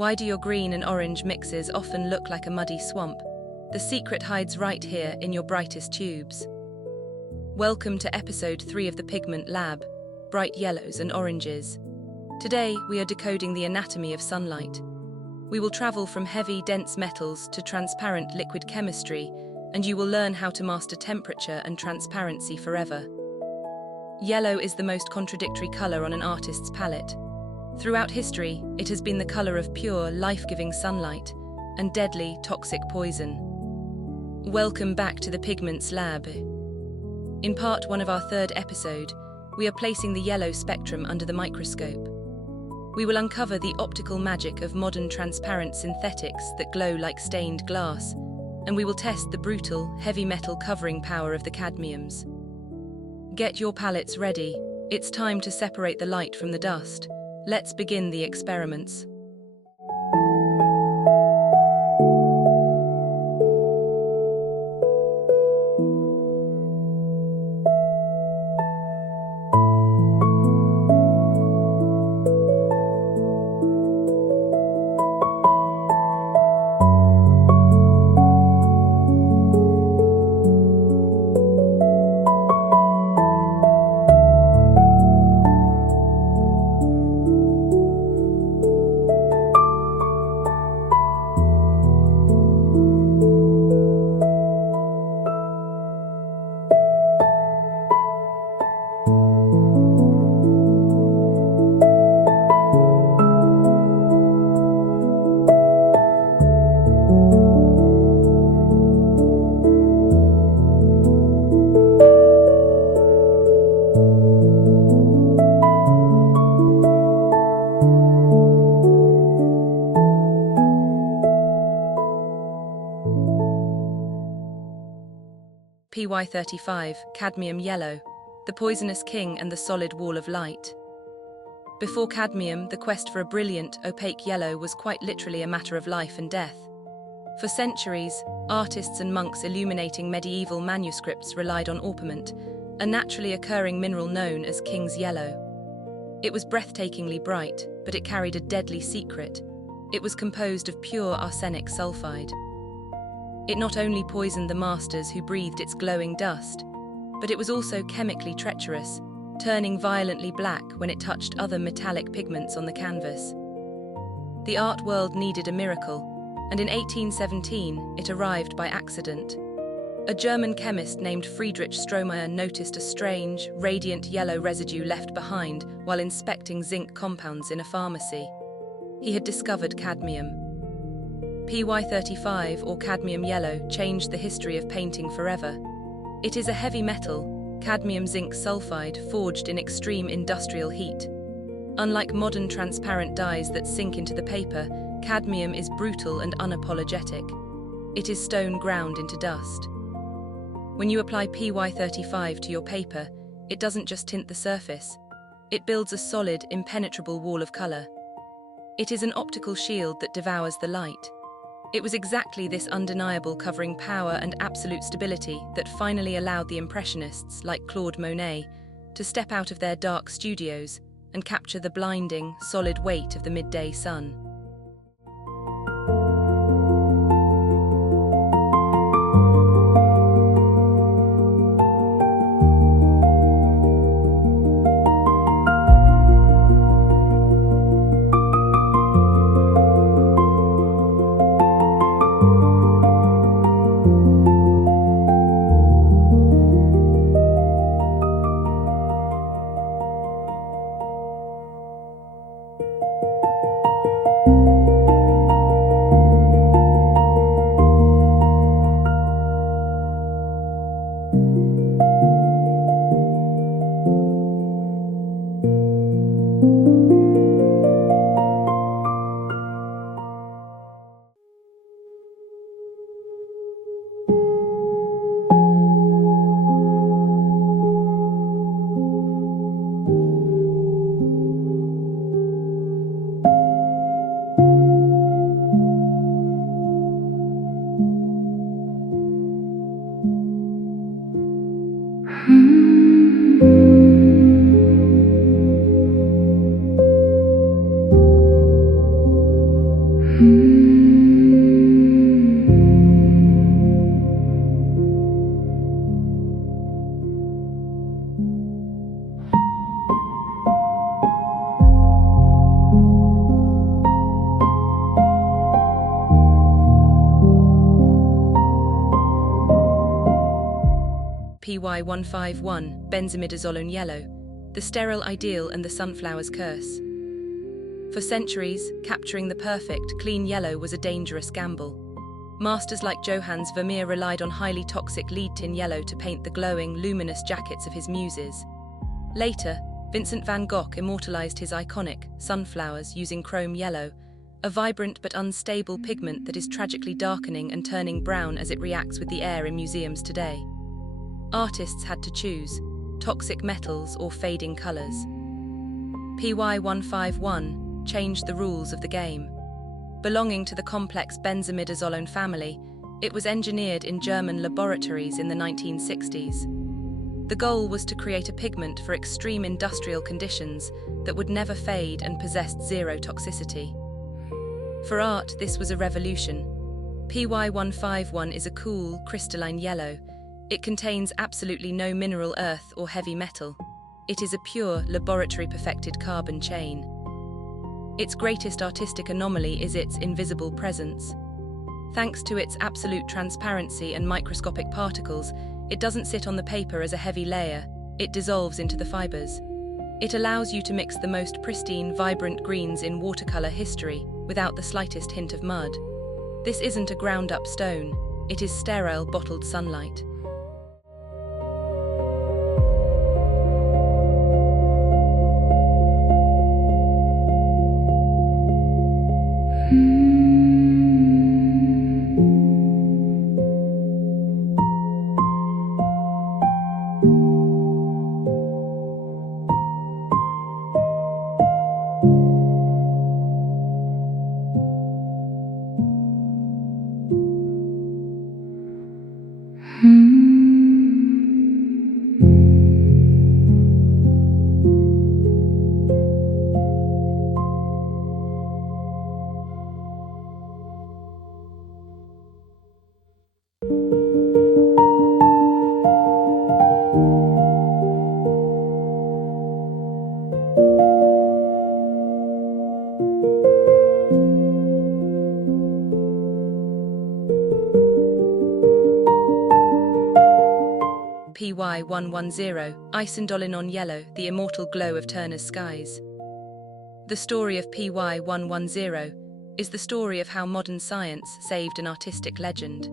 Why do your green and orange mixes often look like a muddy swamp? The secret hides right here in your brightest tubes. Welcome to episode 3 of the Pigment Lab, bright yellows and oranges. Today, we are decoding the anatomy of sunlight. We will travel from heavy, dense metals to transparent liquid chemistry, and you will learn how to master temperature and transparency forever. Yellow is the most contradictory color on an artist's palette. Throughout history, it has been the color of pure, life-giving sunlight and deadly, toxic poison. Welcome back to the Pigments Lab. In part 1 of our 3rd episode, we are placing the yellow spectrum under the microscope. We will uncover the optical magic of modern transparent synthetics that glow like stained glass, and we will test the brutal, heavy metal covering power of the cadmiums. Get your palettes ready. It's time to separate the light from the dust. Let's begin the experiments. PY35, Cadmium Yellow, the poisonous king and the solid wall of light. Before cadmium, the quest for a brilliant, opaque yellow was quite literally a matter of life and death. For centuries, artists and monks illuminating medieval manuscripts relied on orpiment, a naturally occurring mineral known as King's Yellow. It was breathtakingly bright, but it carried a deadly secret. It was composed of pure arsenic sulfide. It not only poisoned the masters who breathed its glowing dust, but it was also chemically treacherous, turning violently black when it touched other metallic pigments on the canvas. The art world needed a miracle, and in 1817 it arrived by accident. A German chemist named Friedrich Strohmeyer noticed a strange, radiant yellow residue left behind while inspecting zinc compounds in a pharmacy. He had discovered cadmium. PY35, or cadmium yellow, changed the history of painting forever. It is a heavy metal, cadmium zinc sulfide, forged in extreme industrial heat. Unlike modern transparent dyes that sink into the paper, cadmium is brutal and unapologetic. It is stone ground into dust. When you apply PY35 to your paper, it doesn't just tint the surface. It builds a solid, impenetrable wall of color. It is an optical shield that devours the light. It was exactly this undeniable covering power and absolute stability that finally allowed the Impressionists, like Claude Monet, to step out of their dark studios and capture the blinding, solid weight of the midday sun. PY151, benzimidazolone yellow, the sterile ideal and the sunflower's curse. For centuries, capturing the perfect, clean yellow was a dangerous gamble. Masters like Johannes Vermeer relied on highly toxic lead tin yellow to paint the glowing, luminous jackets of his muses. Later, Vincent van Gogh immortalized his iconic sunflowers using chrome yellow, a vibrant but unstable pigment that is tragically darkening and turning brown as it reacts with the air in museums today. Artists had to choose toxic metals or fading colors. PY151 changed the rules of the game. Belonging to the complex benzimidazolone family, it was engineered in German laboratories in the 1960s. The goal was to create a pigment for extreme industrial conditions that would never fade and possessed zero toxicity. For art, this was a revolution. PY151 is a cool, crystalline yellow. It contains absolutely no mineral earth or heavy metal. It is a pure, laboratory-perfected carbon chain. Its greatest artistic anomaly is its invisible presence. Thanks to its absolute transparency and microscopic particles, it doesn't sit on the paper as a heavy layer, it dissolves into the fibers. It allows you to mix the most pristine, vibrant greens in watercolor history without the slightest hint of mud. This isn't a ground-up stone, it is sterile, bottled sunlight. PY110, Isindolinon Yellow, the immortal glow of Turner's skies. The story of PY110 is the story of how modern science saved an artistic legend.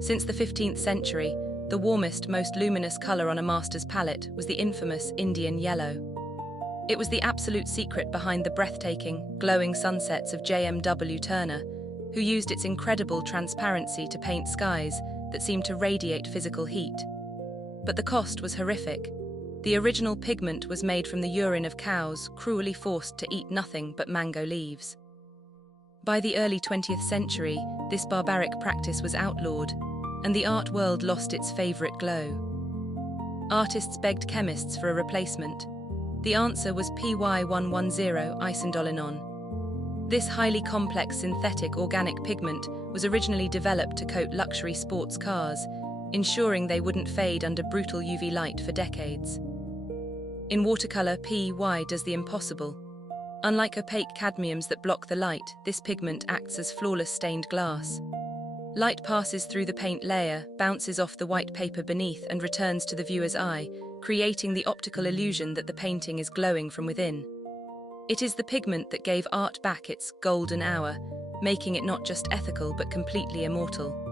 Since the 15th century, the warmest, most luminous color on a master's palette was the infamous Indian yellow. It was the absolute secret behind the breathtaking, glowing sunsets of J.M.W. Turner, who used its incredible transparency to paint skies that seemed to radiate physical heat. But the cost was horrific. The original pigment was made from the urine of cows cruelly forced to eat nothing but mango leaves. By the early 20th century, this barbaric practice was outlawed, and the art world lost its favorite glow. Artists begged chemists for a replacement. The answer was PY110 Isindolinon. This highly complex synthetic organic pigment was originally developed to coat luxury sports cars, ensuring they wouldn't fade under brutal UV light for decades. In watercolor, PY does the impossible. Unlike opaque cadmiums that block the light, this pigment acts as flawless stained glass. Light passes through the paint layer, bounces off the white paper beneath, and returns to the viewer's eye, creating the optical illusion that the painting is glowing from within. It is the pigment that gave art back its golden hour, making it not just ethical but completely immortal.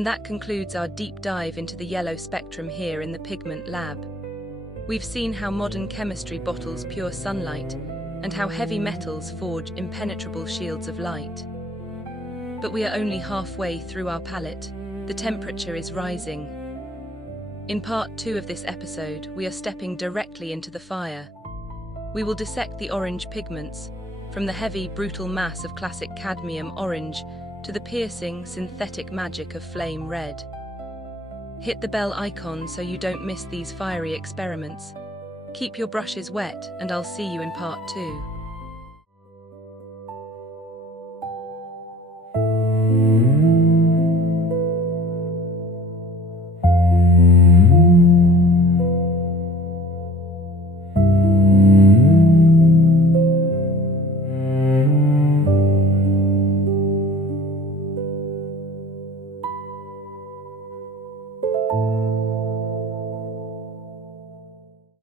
And that concludes our deep dive into the yellow spectrum here in the Pigment Lab. We've seen how modern chemistry bottles pure sunlight and how heavy metals forge impenetrable shields of light. But we are only halfway through our palette. The temperature is rising. In part 2 of this episode, we are stepping directly into the fire. We will dissect the orange pigments, from the heavy, brutal mass of classic cadmium orange to the piercing, synthetic magic of flame red. Hit the bell icon so you don't miss these fiery experiments. Keep your brushes wet, and I'll see you in part 2.